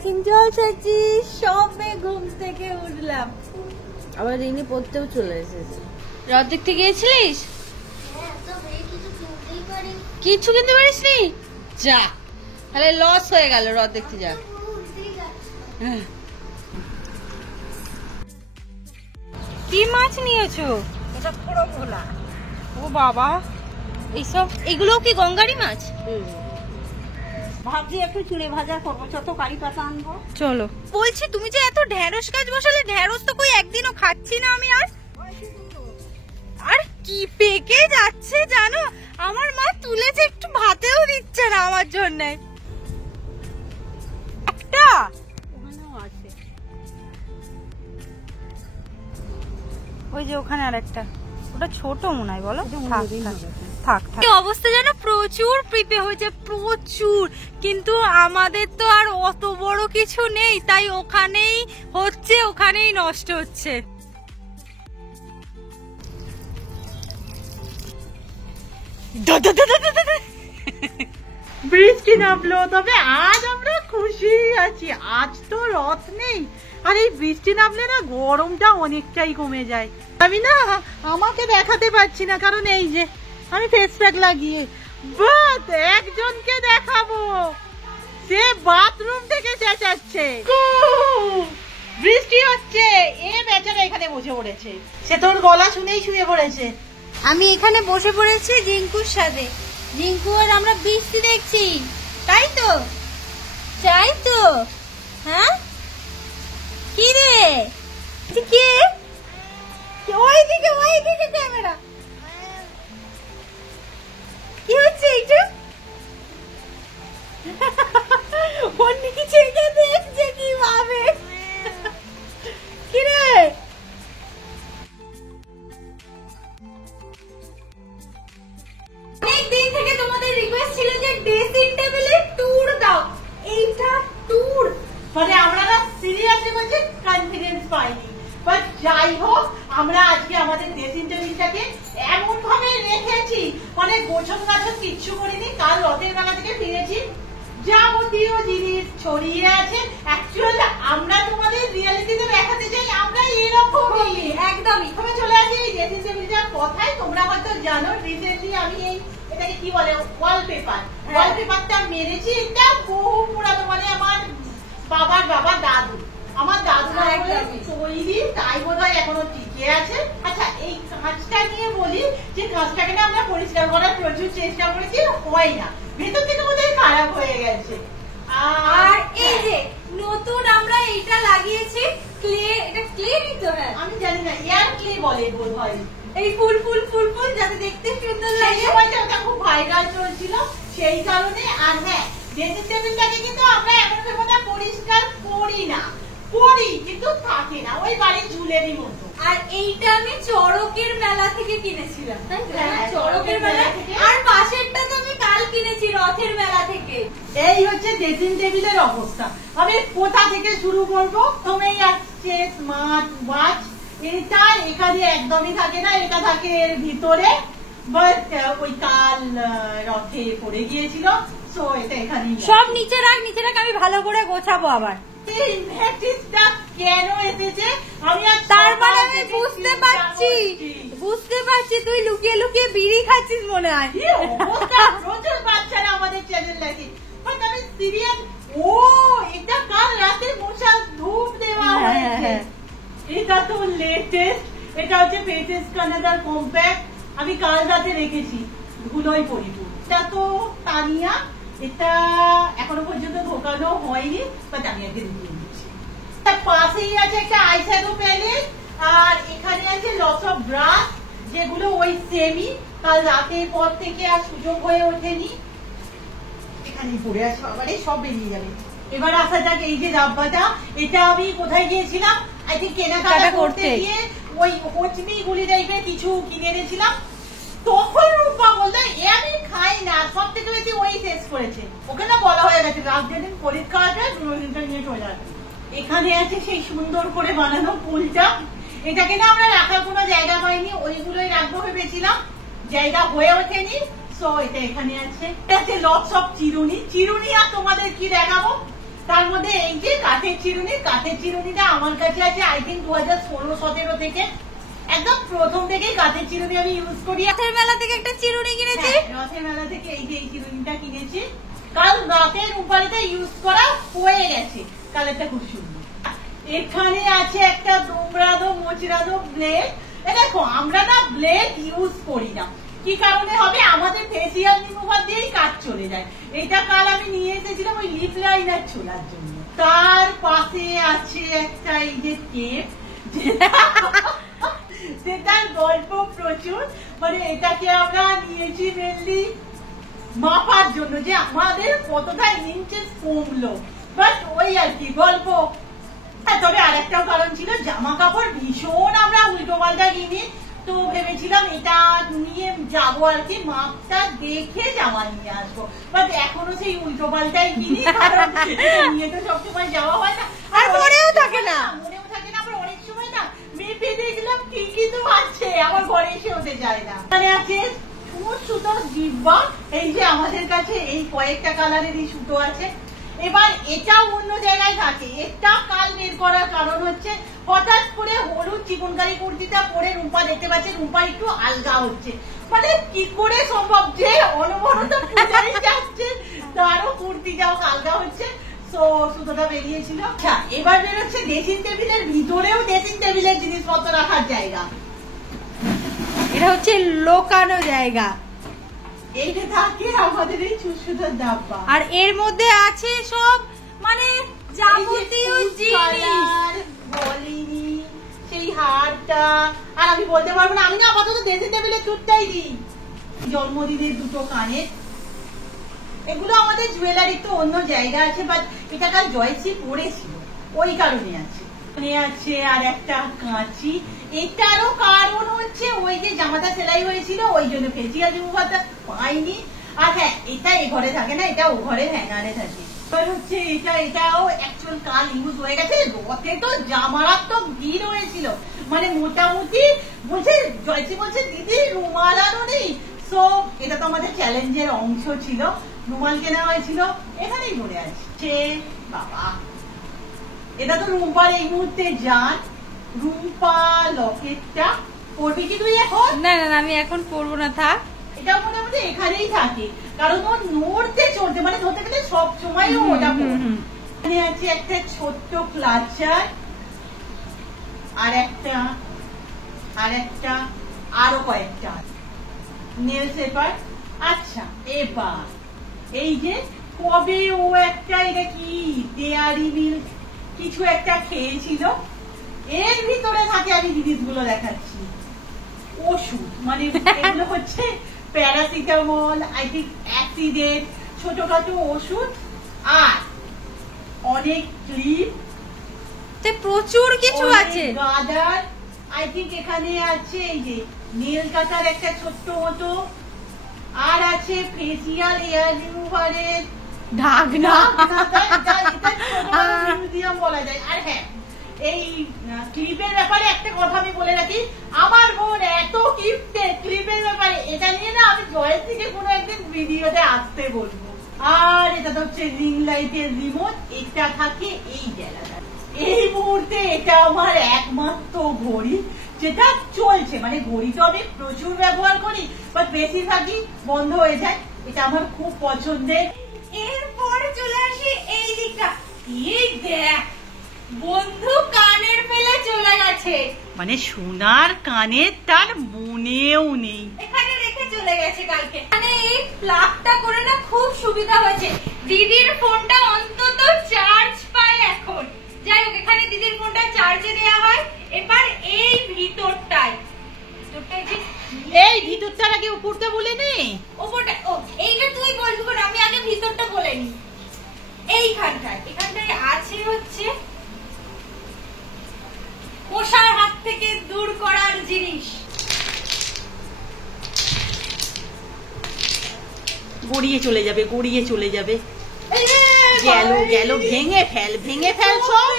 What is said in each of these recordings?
এখন জলছেছি, সবে ঘুম থেকে উঠলাম। আবার রিনি পড়তেও চলে এসেছে। রথ দেখতে গিয়েছিলিস? কিছু কিনতে পারিস নি? যা, তাহলে লস হয়ে গেল। রথ দেখতে যা। কি মাছ নিয়েছো? এটা পুরো ভোলা। ও বাবা, এইসব এগুলো কি গঙ্গারি মাছ? ভাবছি একটু চুড়ে ভাজা করবো, যত কারি পাতা আনবো। চলো। বলছি তুমি যে এত ঢেঁড়স গাছ বসালে, ঢেঁড়স তো কই একদিনও খাচ্ছি না আমি। আর কি পেকে যাচ্ছে জানো, আমার মা তুলেছে, একটু ভাতেও দিচ্ছে না আমার জন্য। একটা ওখানেও আছে, ওই যে ওখানে আর একটা, ওটা ছোট মনে হয়। বলো থাক। অবস্থা যেন প্রচুর প্রিপে হয়েছে, প্রচুর। কিন্তু আমাদের তো আর অত বড় কিছু নেই, তাই ওখানেই হচ্ছে, ওখানেই নষ্ট হচ্ছে। বৃষ্টি নামলো, তবে আজ আমরা খুশি আছি। আজ তো রথ নেই, আর এই বৃষ্টি নামলে না গরমটা অনেকটাই কমে যায়। আমি না আমাকে দেখাতে পারছি না, কারণ এই যে আমি ফেস প্যাক লাগিয়ে, বাট একজনকে দেখাবো, সে বাথরুম থেকে চেঁচাচ্ছে বৃষ্টি হচ্ছে। এ বেচারা এখানে বসে পড়েছে, সে তোর গলা শুনেই শুয়ে পড়েছে। আমি এখানে বসে পড়েছি জিঙ্কুর সাথে। জিঙ্কু আর আমরা বৃষ্টি দেখছি, তাই তো? তাই তো? হ্যাঁ, কি রে? কে? ওইদিকে ক্যামেরা। কি হচ্ছে এইটা? ওর নিচে ছেড়ে দেখছে কিভাবে। কি রে? অনেকদিন থেকে তোমাদের রিকোয়েস্ট ছিল যে ড্রেসিং টেবিলে ট্যুর দাও। এইটা ট্যুর মানে আমরা না সিরিয়াসলি বলছি, কনফিডেন্স পাইনি। বাট যাই হোক, আমরা আজকে আমাদের ড্রেসিং টেবিলটাকে এমন ভাবে রেখেছি, মানে গোছন গাছন কিচ্ছু করিনি। কাল রথের মেলা থেকে ফিরেছি, যাবতীয় জিনিস ছড়িয়ে আছে। অ্যাকচুয়ালি আমরা তোমাদের রিয়েলিটিতে দেখাতে চাই আমরা এরকমই, একদমই। তবে চলে আসি এই ড্রেসিং টেবিলটার কথায়। তোমরা হয়তো জানো, রিসেন্টলি আমি এই এটাকে কি বলে, ওয়ালপেপারটা মেরেছি। এটা বহু পুরানো, মানে আমার বাবার দাদু, আমার দাদুরা তৈরি, তাই বোধ হয় এখনো টিকে আছে। আচ্ছা, এই কাঁচটা নিয়ে বলি যে কাঁচটাকে না আমরা পরিষ্কার করার প্রচুর চেষ্টা করেছি, হয় না, ভেতর থেকে বোধহয় খারাপ হয়ে গেছে। আর এই যে নতুন আমরা এইটা লাগিয়েছি, ক্লে। এটা ক্লে নিতে হয়, আমি জানি না, এয়ার ক্লে বলে বোধ হয়। এই ফুল যাতে দেখতে সুন্দর লাগে। সময়টা ওটা খুব ভাইরাল চলছিল, সেই কারণে। আর হ্যাঁ, ড্রেসিং টেবিলটাকে কিন্তু আমরা এমন ভাবে না পরিষ্কার করি না, করি কিন্তু থাকে না, ওই বাড়ির ঝুলেরই মতো। আর এইটা আমি চড়কের মেলা থেকে কিনেছিলাম, তাই তো? হ্যাঁ, চড়কের মেলা থেকে। আর পাশেরটা তো আমি কাল কিনেছি রথের মেলা থেকে। এই হচ্ছে ড্রেসিং টেবিলের অবস্থা। আমি কোথা থেকে শুরু করবো? প্রথমেই আসছে স্মার্ট ওয়াচ। এটা এখানে একদমই থাকে না, এটা থাকে এর ভিতরে। বাট ওই কাল রথে পড়ে গিয়েছিল, সো এটা এখানেই। সব নিচে রাখ, আমি ভালো করে গোছাবো আবার। এই ম্যাট্রিক্সটা কেন এসেছে আমি আর তার মানে আমি বুঝতে পারছি তুই লুকিয়ে লুকিয়ে বিড়ি খাচ্ছিস মনে হয়। প্রচুর বাচ্চারা আমাদের চ্যানেল দেখে, বাট আমি সিরিয়াস। ও, এটা কাল রাতে মশা ধূপ দেওয়া হয়েছে। এটা তো লেটেস্ট, এটা হচ্ছে পেটেস কানাডার কম্প্যাক্ট। আমি কাল রাতে রেখেছি, ধুলোয় পরিপূর্ণ। এটা তো তানিয়া, এটা এখনো পর্যন্ত ঢোকানো হয়নি, বাট আমি আগে ঢুকিয়ে দিচ্ছি। তার পাশেই আছে একটা আইশ্যাডো প্যালেট, আর এখানে আছে লটস অফ ব্রাশ, যেগুলো ওই সেমি। কাল রাতের পর থেকে আর সুযোগ হয়ে ওঠেনি, এখানেই পড়ে আছে, বাবারে সব বেরিয়ে যাবে। এবার আসা যাক এই যে ডাব্বাটা, এটা আমি কোথায় গিয়েছিলাম, আই থিঙ্ক কেনাকাটা করতে গিয়ে ওই হচমি গুলি টাইপের কিছু কিনে এনেছিলাম। তখন রূপা বলতো এ আমি খাই না, সব থেকে বেশি ওই শেষ করেছে। ওকে না বলা হয়ে গেছে রাত যেদিন পরীক্ষাটা নিয়ে চলে আসবে। এখানে আছে সেই সুন্দর করে বানানো ফুলটা, এটাকে না আমরা রাখার কোনো জায়গা পাইনি, ওইগুলোই রাখবো ভেবেছিলাম, জায়গা হয়ে ওঠেনি। সো এটা এখানে আছে। লটস অফ চিরুনি। আর তোমাদের কি দেখাবো, তার মধ্যে এই যে কাঠের চিরুনিটা আমার কাছে আছে আই থিঙ্ক 2016-17 থেকে, একদম প্রথম থেকেই কাঠের চিরুনি আমি ইউজ করি। রথের মেলা থেকে একটা চিরুনি কিনেছি, রথের মেলা থেকে এই যে এই চিরুনিটা কিনেছি, কাল রাতের উপারিতে ইউজ করা হয়ে গেছে, কালারটা খুব সুন্দর। এখানে আছে একটা দুমড়ানো মোচড়ানো ব্লেড। দেখো আমরা না ব্লেড ইউজ করি না, কি কারণে হবে, আমাদের ফেসিয়াল রিমুভার দিয়েই কাজ চলে যায়। এটা কাল আমি নিয়ে এসেছিলাম ওই লিপ লাইনার ছোলার জন্য। তার পাশে আছে একটা এই যে টেপ, সেটার গল্প প্রচুর, মানে এটাকে আমরা নিয়েছি মেনলি মাপার জন্য যে আমাদের কতটা ইঞ্চেস কমলো, বাট ওই আর কি গল্প। তবে আরেকটাও কারণ ছিল, জামা কাপড় ভীষণ আমরা উল্টো পাল্টা কিনি, তো ভেবেছিলাম এটা নিয়ে যাবো আর কি, মাপটা দেখে জামা নিয়ে আসবো, বাট এখনো সেই উল্টো পাল্টাই কিনি, কারণ নিয়ে তো সবসময় যাওয়া হয় না, আর মনেও থাকে না। আবার অনেক সময় না মেপে দেখলাম ঠিকই তো আছে, আমার ঘরে এসে হতে যায় না। মানে আছে সুতোর ডিব্বা, এই যে আমাদের কাছে এই কয়েকটা কালারের এই সুতো আছে। এবার এটাও অন্য জায়গায় থাকে, এটা কাল বের করার কারণ হচ্ছে হঠাৎ করে হলুদ চিকনকারি কুর্তিটা পরে রুম্পা দেখতে পাচ্ছে রুম্পা একটু আলগা হচ্ছে, মানে কি করে সম্ভব যে অনবরত পূজায় যাচ্ছে তারও কুর্তিটাও আলগা হচ্ছে, তো সুতোটা বেরিয়েছিল। আচ্ছা এবার বেরোচ্ছে ড্রেসিং টেবিলের ভিতরেও ড্রেসিং টেবিলের জিনিসপত্র রাখার জায়গা, এটা হচ্ছে লোকানো জায়গা। এইটা থাকে আমাদের এই সুসুতার ডাব্বা, আর এর মধ্যে আছে সব মানে যাবতীয় জিনিস, বলিনি সেই হারটা, আর আমি বলতে পারবো না, আমি না আপাতত ড্রেসিং টেবিলের চুটটাই দিই। জন্মদিনের দুটো কানের, এগুলো আমাদের জুয়েলারি তো অন্য জায়গা আছে, বাট এটা কাল জয়শ্রী পড়েছিল ওই কারণে আছে। আছে আর একটা কাঁচি, এটারও কারণ হচ্ছে ওই যে জামাটা সেলাই হয়েছিল ওই জন্য ফেসিয়াল রিমুভারটা পাইনি। আর হ্যাঁ এটা এ ঘরে থাকে না, এটা ও ঘরে হ্যাঙ্গারে থাকে। এবার হচ্ছে এটাও অ্যাকচুয়াল কাল ইউজ হয়ে গেছে। রথে তো মারাত্মক ভিড় হয়েছিল, মানে মোটামুটি বলছে জয়শ্রী বলছে দিদি রুমাল আনো নেই, সো এটা তো আমাদের চ্যালেঞ্জের অংশ ছিল, রুমাল কেনা হয়েছিল, এখানেই পড়ে আছে। বাবা এটা তো রুম্পার এই মুহূর্তে যান, রুম্পা লকেটটা পড়বি কি তুই এখন? না না আমি এখন পড়বো না, থাক। এটা মোটামুটি এখানেই থাকে, কারণ ওর নড়তে চলতে মানে ধরতে গেলে সব সময় ওটা পড়বে। এখানে আছে একটা ছোট্ট ক্লাচার, আর একটা আরো কয়েকটা নেল সেপার। আচ্ছা এবার এই যে কবে ও একটা এটা কি ডেয়ারি মিল্ক কিছু একটা খেয়েছিল, এর ভিতরে থাকে আমি জিনিসগুলো দেখাচ্ছি, ওষুধ, মানে এগুলো হচ্ছে প্যারাসিটামল, আই থিঙ্ক অ্যাক্সিডেন্ট, ছোটখাটো ওষুধ, আর অনেক ক্লিপ, প্রচুর কিছু আছে, গাদার, আই থিঙ্ক এখানে আছে এই যে নেল কাটার একটা ছোট্ট মতো, আর আছে ফেসিয়াল এয়ার রিমুভারের ঢাকনা মিউজিয়াম বলা যায়। আর হ্যাঁ এই ক্লিপের ব্যাপারে একটা কথা আমি বলে রাখি, আমার বোন এত ক্লিপের ব্যাপারে, এটা নিয়ে না আমি জয়শ্রীকে কোনো একদিন ভিডিওতে আসতে বলবো। আর এটা তো হচ্ছে রিং লাইটের রিমোট, এটা থাকে এই জায়গাটা। এই মুহূর্তে এটা আমার একমাত্র ঘড়ি যেটা চলছে, মানে ঘড়ি তো আমি প্রচুর ব্যবহার করি বাট বেশিরভাগই বন্ধ হয়ে যায়, এটা আমার খুব পছন্দের। এরপরে চলে আসি এই দিকটা, এই দেখ বন্ধু কানের ফেলে চলে গেছে, মানে সোনার কানের তার মনেও নেই, এখানে রেখে চলে গেছে কালকে। মানে এই প্লাগটা করে না খুব সুবিধা হয়েছে, দিদির ফোনটা অন্তত চার্জ পায় এখন। যাই হোক এখানে দিদির ফোনটা চার্জে দেওয়া হয়। এবার এই ভিতরটায় এই ভিতরটার আগে উপরটা বলে নে, উপরটা ও এইটা তুই বলবি, আমি আগে ভিতরটা বলে নি। এখানটায় আছে হচ্ছে মশার হাত থেকে দূর করার জিনিস, গড়িয়ে চলে যাবে গেল ভেঙে ফেল সব।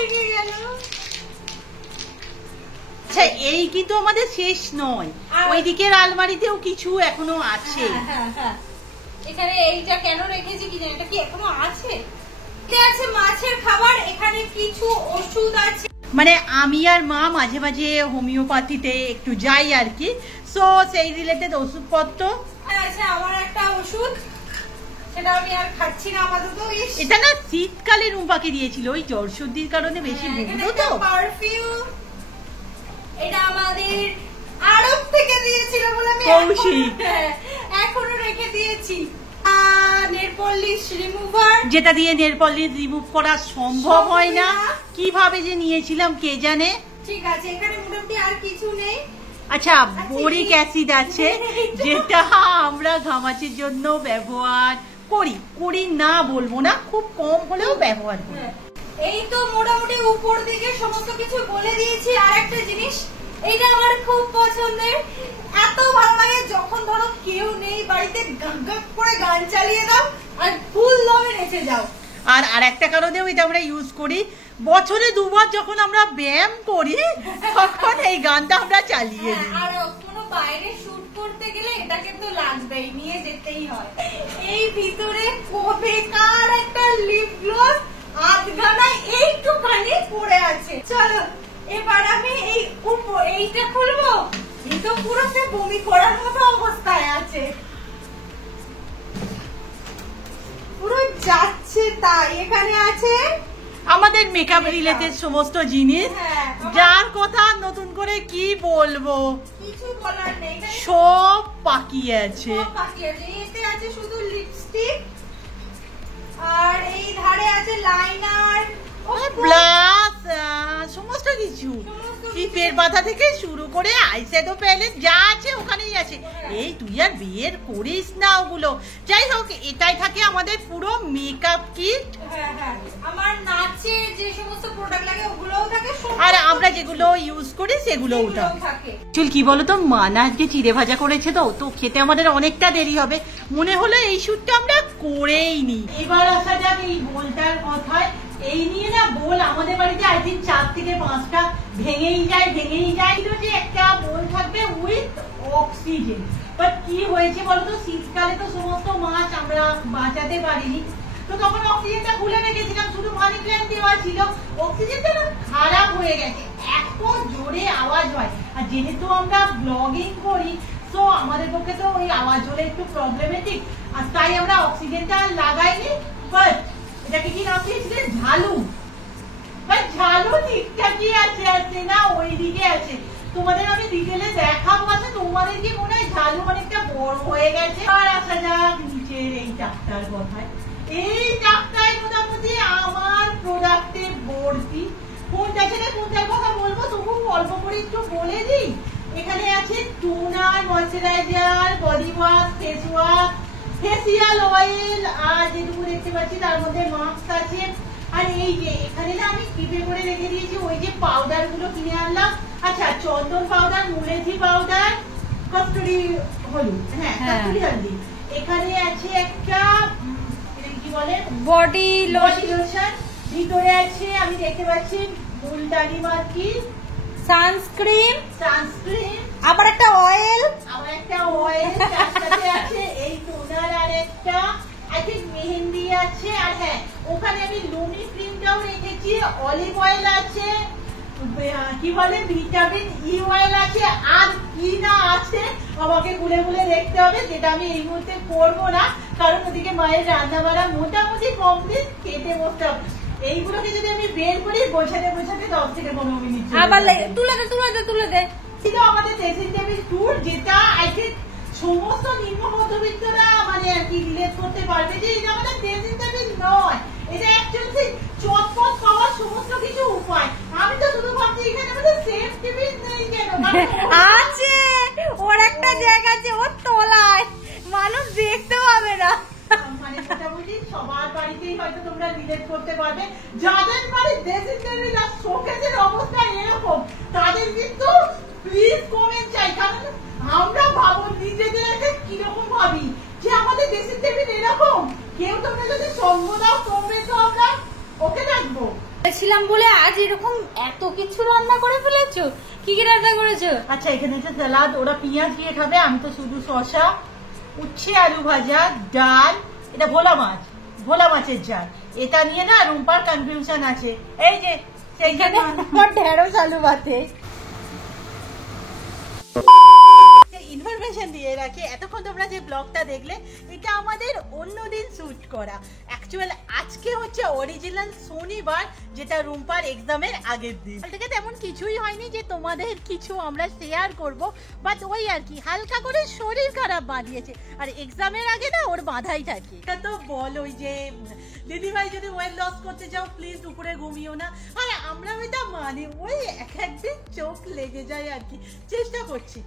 আচ্ছা এই কিন্তু আমাদের শেষ নয়, ওই দিকের আলমারিতেও কিছু এখনো আছে। এখানে এইটা কেন রেখেছি কি জানি, এটা কি এখনো আছে? আছে মাছের খাবার, এখানে কিছু ওষুধ আছে। মানে আমি আর মা মাঝে মাঝে হোমিওপ্যাথিতে একটু যাই আর কি, সো সেই রিলেটেড ওষুধপত্র আছে। আমার একটা ওষুধ, সেটা আমি আর খাচ্ছি না আপাতত। এটা না শীতকালে রুম্পাকে দিয়েছিল, ওই জ্বর সর্দির কারণে বেশি ভুগলো তো। পারফিউম, এটা আমাদের আরব থেকে দিয়েছিল বলে আমি কৌশিক এখনো রেখে দিয়েছি। নেল পলিশ রিমুভার, যেটা দিয়ে নেল পলিশ রিমুভ করা সম্ভব হয় না, কিভাবে যে নিয়েছিলাম কে জানে। ঠিক আছে, এখানে মোটামুটি আর কিছু নেই। আচ্ছা, বোরিক অ্যাসিড আছে যেটা আমরা ঘামাচির জন্য ব্যবহার করি না বলবো না, খুব কম হলেও ব্যবহার করি। এই তো মোটামুটি উপর দিকে সমস্ত কিছু বলে দিয়েছি। আর একটা জিনিস, এটা আমার খুব পছন্দের, এত ভালো লাগে যখন ধরো কেউ নেই বাড়িতে, গান করে গান চালিয়ে দাও আর ফুল দমে নেচে যাও। আর একটা কারণেও এটা আমরা ইউজ করি, বছরে দুবার যখন আমরা ব্যায়াম করি তখন এই গানটা আমরা চালিয়ে দিই। আর কোনো বাইরে শুট করতে গেলে এটা কিন্তু লাগবেই, নিয়ে যেতেই হয়। এই ভিতরে বেকার একটা লিপ গ্লস আধখানা এইটুখানি পড়ে আছে। চলো এবার আমি এইটা খুলবো। এই তো পুরো সে বমি করার মতো অবস্থায় আছে, পুরো যাচ্ছে তাই। এখানে আছে আমাদের মেকআপ রিলেটেড সমস্ত জিনিস, যার কথা নতুন করে কি বলবো, কিছু বলার নেই, সব বাকি আছে। এতে আছে শুধু লিপস্টিক, আর এই ধারে আছে লাইনার, ব্লাশ, সমস্ত কিছু, টিপের মাথা থেকে শুরু করে আইশ্যাডো প্যালেট যা আছে ওখানেই আছে। এই তুই আর বের করিস না ওগুলো। যাই হোক, এটাই থাকে আমাদের পুরো মেকআপ কিট। আমার নাচের যে সমস্ত প্রোডাক্ট লাগে ওগুলোও থাকে, আর আমরা যেগুলো ইউজ করি সেগুলোও থাকে। চল কি বলতো, মানা আজকে চিড়ে ভাজা করেছে তো খেতে আমাদের অনেকটা দেরি হবে, মনে হলো এই শুটটা আমরা করেই নি। এবার আসা যাক এই বোলটার কথায়। এই নিয়ে না বোল আমাদের বাড়িতে আই থিঙ্ক 4 থেকে 5টা ভেঙেই যায়। যে একটা বোল থাকবে উইথ অক্সিজেন, বাট কি হয়েছে বলতো, শীতকালে তো সমস্ত মাছ আমরা বাঁচাতে পারিনি, তো তখন অক্সিজেনটা খুলে রেখেছিলাম, শুধু মানি প্ল্যান্ট দেওয়া ছিল। অক্সিজেনটা না খারাপ হয়ে গেছে, এত জোরে আওয়াজ হয়। আর যেহেতু আমরা ব্লগিং করি, তো আমাদের পক্ষে তো ওই আওয়াজ হলে একটু প্রবলেমেটিক, আর তাই আমরা অক্সিজেনটা লাগাইনি। বাট এটাকে কি নাম দিয়েছিলেন, ঝালু। বাট ঝালু ঠিকঠাকই আছে, আছে না ওই দিকে আছে। তোমাদের আমি ডিটেলে দেখাবো, আছে তোমাদের কি মনে হয় ঝালু অনেকটা বড় হয়ে গেছে। আর আসা যাক নিচের এই চাকটার কথায়। এই চাকটায় মোটামুটি আমার প্রোডাক্টে ভর্তি। কোনটা ছেড়ে কোনটার কথা বলবো তবু অল্প করে একটু বলে দিই। এখানে আছে toner, moisturizer, body wash, face wash, facial oil, আর যেটুকু দেখতে পাচ্ছি তার মধ্যে মাস্ক আছে। আর এই যে এখানে না আমি কিপে করে রেখে দিয়েছি ওই যে পাউডার গুলো কিনে আনলাম। আচ্ছা, চন্দন পাউডার, মুলেঠি পাউডার, কস্তুরি হলুদ, কস্তুরি হলদি। এখানে আছে একটা কি বলে বডি লোশন, ভিতরে আছে আমি দেখতে পাচ্ছি মুলতানি মাটি, সানস্ক্রিন, আবার একটা অয়েল, তার সাথে আছে এই টোনার, আর একটা আই থিঙ্ক মেহেন্দি আছে। আর হ্যাঁ, ওখানে আমি লুমি ক্রিমটাও রেখেছি, অলিভ অয়েল আছে, কি বলে ভিটামিন ই অয়েল আছে, আর কি না আছে আমাকে খুলে খুলে দেখতে হবে, যেটা আমি এই মুহূর্তে করবো না, কারণ ওদিকে মায়ের রান্না বাড়া মোটামুটি কমপ্লিট, খেতে বসতে হবে। এইগুলোকে যদি আমি বের করি গোছাতে 10 থেকে 15 মিনিট আবার তুলে দে ছিল আমাদের ড্রেসিং টেবিল ট্যুর, যেটা আই থিঙ্ক সমস্ত নিম্ন মধ্যবিত্তরা মানে আর কি রিলেট করতে পারবে যে এটা আমাদের ড্রেসিং টেবিল নয়, এটা অ্যাকচুয়ালি চটপট পাওয়ার সমস্ত কিছু উপায়। আমি তো শুধু ভাবছি এখানে আমাদের সেফ টেবিল নেই কেন, আছে ওর একটা জায়গা আছে ওর তলায়, মানুষ দেখতে পাবে না। মানে মোটামুটি সবার বাড়িতেই হয়তো তোমরা রিলেট করতে পারবে, যাদের বাড়ির ড্রেসিং টেবিল আর শোকেসের অবস্থা এরকম তাদের কিন্তু প্লিজ কমেন্ট চাই, কারণ আমরা ভাবো নিজেদের কিরকম ভাবি যে আমাদের ড্রেসিং টেবিল এরকম। কেউ তোমরা যদি সঙ্গ দাও তবে তো আমরা ওকে রাখবো। ছিলাম বলে আজ এরকম এত কিছু রান্না করে ফেলেছো। কি কি রান্না করেছো? আচ্ছা, এখানে আছে সালাদ, ওরা পেঁয়াজ দিয়ে খাবে, আমি তো শুধু শসা, উচ্ছে আলু ভাজা, ডাল, এটা ভোলা মাছের ঝাল, এটা নিয়ে না রুম্পার কনফিউশন আছে। এই যে সেইখানে আমার ঢেঁড়স আলু ভাতে ইনফরমেশন দিয়ে রাখি, এতক্ষণ তোমরা যে ব্লগটা দেখলে এটা আমাদের অন্যদিন শুট করা। অ্যাকচুয়াল আজকে হচ্ছে অরিজিনাল শনিবার, যেটা রুম্পার এক্সামের আগের দিন। থেকে তেমন কিছুই হয়নি যে তোমাদের কিছু আমরা শেয়ার করব, বাট ওই আর কি হালকা করে শরীর খারাপ বাঁধিয়েছে, আর এক্সামের আগে না ওর বাধাই থাকে। এটা তো বল ওই যে দিদিভাই যদি ওয়েট লস করতে চাও প্লিজ দুপুরে ঘুমিও না, আর আমরা ওইটা মানে ওই এক একদিন চোখ লেগে যায় আর কি, চেষ্টা করছি।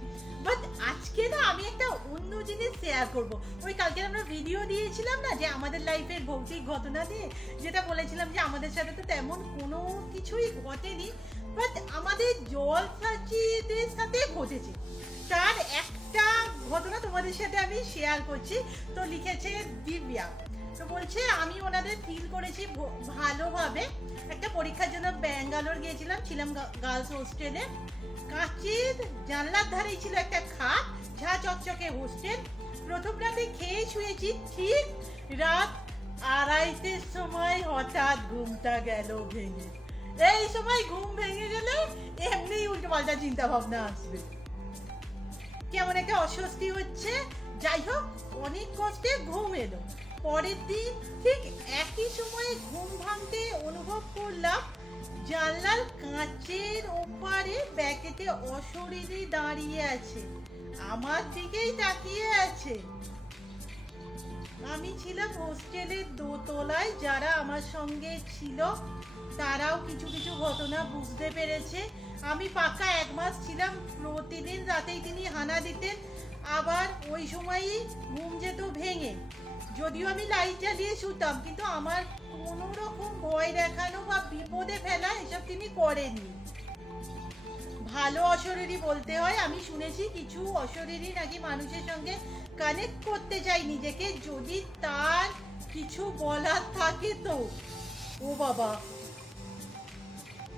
বাট আজকে না আমি একটা অন্য জিনিস শেয়ার করব। ওই কালকে আমরা ভিডিও দিয়েছিলাম না যে আমাদের লাইফের ভৌতিক ঘটনা দিয়ে, যেটা বলেছিলাম যে আমাদের সাথে তো তেমন কোনো কিছুই ঘটেনি, বাট আমাদের জলসাচিদের সাথে ঘটেছে। তার একটা ঘটনা তোমাদের সাথে আমি শেয়ার করছি। তো লিখেছে দিব্যা, তো বলছে আমি ওনাদের ফিল করেছি ভালোভাবে। একটা পরীক্ষার জন্য ব্যাঙ্গালোর গিয়েছিলাম, ছিলাম গার্লস হোস্টেলে। কাঁচের জানলার ধারেই ছিল একটা খাট, ঝা চকচকে হোস্টেল। প্রথম রাতে খেয়ে শুয়েছি, ঠিক রাত 2:30টার সময় হঠাৎ ঘুমটা গেল ভেঙে। এই সময় ঘুম ভেঙে গেলে এমনি উল্টো পাল্টা চিন্তা ভাবনা আসবে, কেমন একটা অস্বস্তি হচ্ছে। যাই হোক অনেক কষ্টে ঘুম এলো। পরের দিন ঠিক একই সময়ে ঘুম ভাঙতে অনুভব করলাম জানলার কাঁচের ওপারে ব্যাকেটে অশরীরী দাঁড়িয়ে আছে, আমার দিকেই তাকিয়ে আছে। আমি ছিলাম হোস্টেলের দোতলায়, যারা আমার সঙ্গে ছিল তারাও কিছু কিছু ঘটনা বুঝতে পেরেছে। আমি পাকা 1 মাস ছিলাম, প্রতিদিন রাতেই তিনি হানা দিতেন, আবার ওই সময়ই ঘুম যেত ভেঙে। যদিও আমি লাইট জ্বালিয়ে শুতাম, কিন্তু আমার কোনো রকম ভয় দেখানো বা বিপদে ফেলা এসব তিনি করেননি। ভালো অশরীরী বলতে হয়, আমি শুনেছি কিছু অশরীরী নাকি মানুষের সঙ্গে কানেক্ট করতে চাই নিজেকে, যদি তার কিছু বলার থাকে তো। ও বাবা,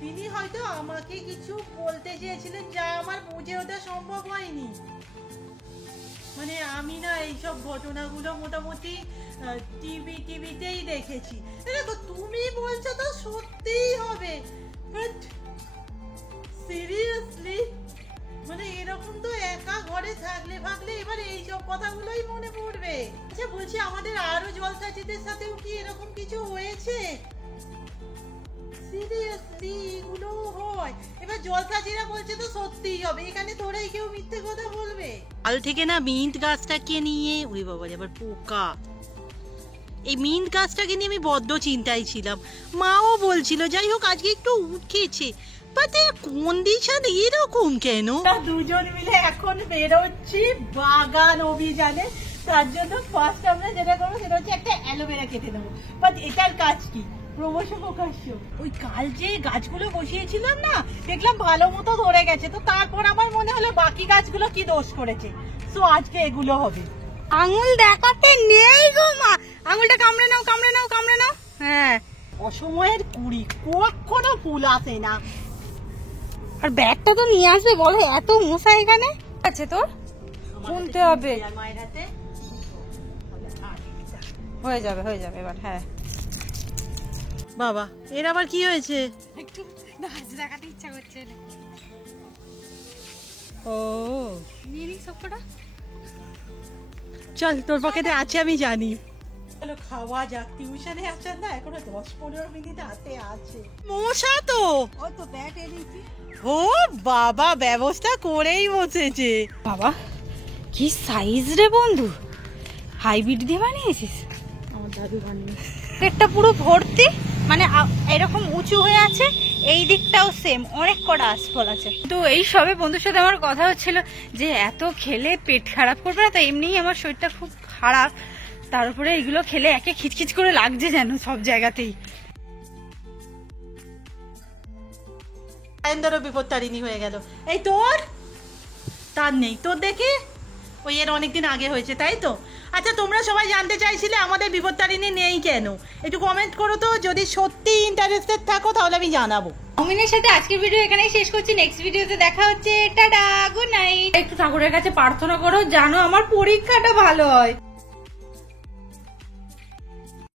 তিনি হয়তো আমাকে কিছু বলতে চেয়েছিলেন যা আমার বুঝে ওঠা সম্ভব হয়নি। মানে আমি না এইসব ঘটনাগুলো মোটামুটি টিভিতেই দেখেছি। দেখো তুমি বলছো তো সত্যিই হবে, বাট সিরিয়াসলি মানে এরকম তো একা ঘরে থাকলে এবার এইসব কথাগুলোই মনে পড়বে। আচ্ছা বলছি, আমাদের আরো জলসাচিদের সাথেও কি এরকম কিছু হয়েছে? সিরিয়াসলি এগুলো হয়? এবার জলসাচিরা বলছে তো সত্যিই হবে, এখানে তোরাই কেউ মিথ্যে কথা বলবে? কাল থেকে না মিন্ট গাছটাকে নিয়ে, ওই বাবা আবার পোকা, এই মিন্ট গাছটাকে নিয়ে আমি বড্ড চিন্তায় ছিলাম। মাও বলছিল, যাই হোক আজকে একটু উঠেছে, বাট এর কন্ডিশন এরকম কেন? দুজন মিলে এখন বেরোচ্ছি বাগান অভিযানে। তার জন্য ফার্স্ট আমরা যেটা করবো সেটা হচ্ছে একটা অ্যালোভেরা কেটে নেবো। বাট এটার কাজ কি? প্রমোশন প্রকাশ্য। ওই কাল যে গাছগুলো বসিয়েছিলাম না, দেখলাম ভালো মতো ধরে গেছে, তো তারপর আমার মনে হলো বাকি গাছগুলো কি দোষ করেছে, তো আজকে এগুলো হবে। আঙুল দেখাতে নেই গো মা, আঙুলটা কামড়ে নাও কামড়ে নাও কামড়ে নাও। হ্যাঁ, অসময়ের কুড়ি, কখনো ফুল আসে না। আর ব্যাগটা তো নিয়ে আসবে বলো, এত মশা এখানে আছে তোর, শুনতে হবে। মায়ের হাতে হয়ে যাবে এবার। হ্যাঁ বাবা, এর আবার কি হয়েছে? একটু নাচ দেখাতে ইচ্ছা করছে। ও নিয়ে নি সবকটা, চল তোর পকেটে আছে আমি জানি। চলো খাওয়া যাক, টিউশনে আছেন না, এখনো 10-15 মিনিট হাতে আছে। মশা তো ওই তো ব্যাট এনেছি। ও বাবা, ব্যবস্থা করেই বসেছে। বাবা কি সাইজ রে বন্ধু, হাইব্রিড দিয়ে বানিয়েছিস? আমার দাদু বানিয়েছে। একটা পুরো ভর্তি, মানে এরকম উঁচু হয়ে আছে, এই দিকটাও সেম, অনেক কটা আশফল আছে। তো এই সবে বন্ধুর সাথে আমার কথা হচ্ছিল যে এত খেলে পেট খারাপ করবে না, তো এমনিই আমার শরীরটা খুব খারাপ, তার উপরে এগুলো খেলে একে খিচখিচ করে লাগছে যেন সব জায়গাতেই। আইনদারও বিপত্তারিণী হয়ে গেল। এই তোর তার নেই, তোর দেখি ওই এর অনেকদিন আগে হয়েছে তাই তো। আচ্ছা তোমরা সবাই জানতে চাইছিলে আমাদের বিপত্তারিণী নেই কেন, একটু কমেন্ট করো তো, যদি সত্যি ইন্টারেস্টেড থাকো তাহলে আমি জানাবো। অমিনের সাথে আজকের ভিডিও এখানেই শেষ করছি, নেক্সট ভিডিওতে দেখা হচ্ছে। Tata, good night. একটু ঠাকুরের কাছে প্রার্থনা করো জানো আমার পরীক্ষাটা ভালো হয়।